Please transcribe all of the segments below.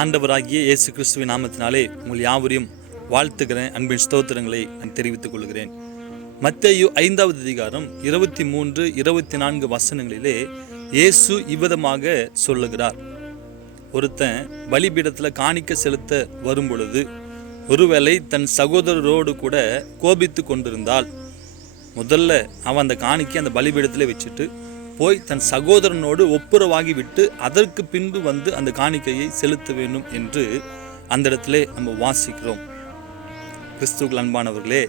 ஆண்டவராகிய இயேசு கிறிஸ்துவின் நாமத்தினாலே உங்கள் யாவரையும் வாழ்த்துக்கிறேன். அன்பின் ஸ்தோத்திரங்களை நான் தெரிவித்துக் கொள்கிறேன். மத்தேயு 5வது அதிகாரம் 23, 24 வசனங்களிலே இயேசு இவ்விதமாக சொல்லுகிறார். ஒருத்தன் பலிபீடத்தில் காணிக்க செலுத்த வரும் பொழுது ஒருவேளை தன் சகோதரரோடு கூட கோபித்து கொண்டிருந்தால் முதல்ல அவன் அந்த காணிக்கை அந்த பலிபீடத்தில் வச்சுட்டு போய் தன் சகோதரனோடு ஒப்புரவாகி விட்டு அதற்கு பின்பு வந்து அந்த காணிக்கையை செலுத்த வேண்டும் என்று அந்த இடத்துல நம்ம வாசிக்கிறோம். கிறிஸ்துவுக்குள் அன்பானவர்களே,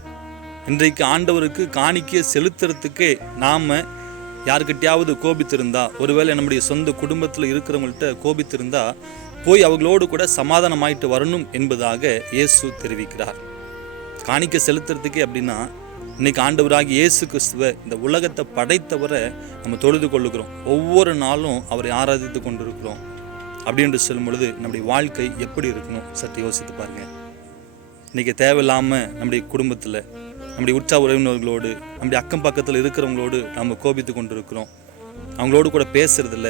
இன்றைக்கு ஆண்டவருக்கு காணிக்கையை செலுத்துறதுக்கே நாம் யாருக்கிட்டையாவது கோபித்திருந்தா, ஒருவேளை நம்முடைய சொந்த குடும்பத்தில் இருக்கிறவங்கள்ட்ட கோபித்திருந்தா போய் அவங்களோடு கூட சமாதானமாயிட்டு வரணும் என்பதாக இயேசு தெரிவிக்கிறார். காணிக்கை செலுத்துறதுக்கே அப்படின்னா இன்னைக்கு ஆண்டவராகி இயேசு கிறிஸ்துவ இந்த உலகத்தை படைத்தவரை நம்ம தொழுது கொள்ளுகிறோம். ஒவ்வொரு நாளும் அவரை ஆராதித்து கொண்டிருக்கிறோம். அப்படி என்று சொல்லும் பொழுது நம்முடைய வாழ்க்கை எப்படி இருக்கணும் சற்று யோசித்து பாருங்க. இன்னைக்கு தேவையில்லாமல் நம்முடைய குடும்பத்தில் நம்முடைய உற்சாக உறவினர்களோடு நம்முடைய அக்கம் பக்கத்தில் இருக்கிறவங்களோடு நம்ம கோபித்து கொண்டிருக்கிறோம். அவங்களோடு கூட பேசுறதில்ல.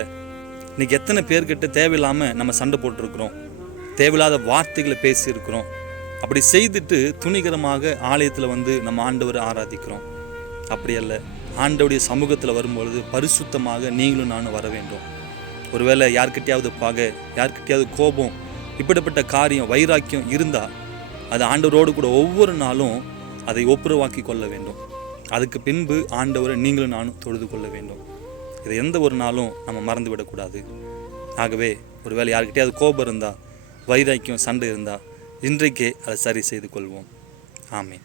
இன்னைக்கு எத்தனை பேர்கிட்ட தேவையில்லாமல் நம்ம சண்டை போட்டிருக்கிறோம், தேவையில்லாத வார்த்தைகளை பேசியிருக்கிறோம். அப்படி செய்துட்டு துணிகரமாக ஆலயத்தில் வந்து நம்ம ஆண்டவரை ஆராதிக்கிறோம். அப்படி அல்ல, ஆண்டவருடைய சமூகத்தில் வரும்பொழுது பரிசுத்தமாக நீங்களும் நானும் வர வேண்டும். ஒருவேளை யார்கிட்டையாவது பகை, யார்கிட்டையாவது கோபம், இப்படிப்பட்ட காரியம் வைராக்கியம் இருந்தால் அது ஆண்டவரோடு கூட ஒவ்வொரு நாளும் அதை ஒப்புரவாக்கி கொள்ள வேண்டும். அதுக்கு பின்பு ஆண்டவரை நீங்களும் நானும் தொழுது கொள்ள வேண்டும். இதை எந்த ஒரு நாளும் நம்ம மறந்து விடக்கூடாது. ஆகவே ஒருவேளை யார்கிட்டையாவது கோபம் இருந்தால், வைராக்கியம், சண்டை இருந்தால் இன்றைக்கே அதை சரி செய்து கொள்வோம். ஆமீன்.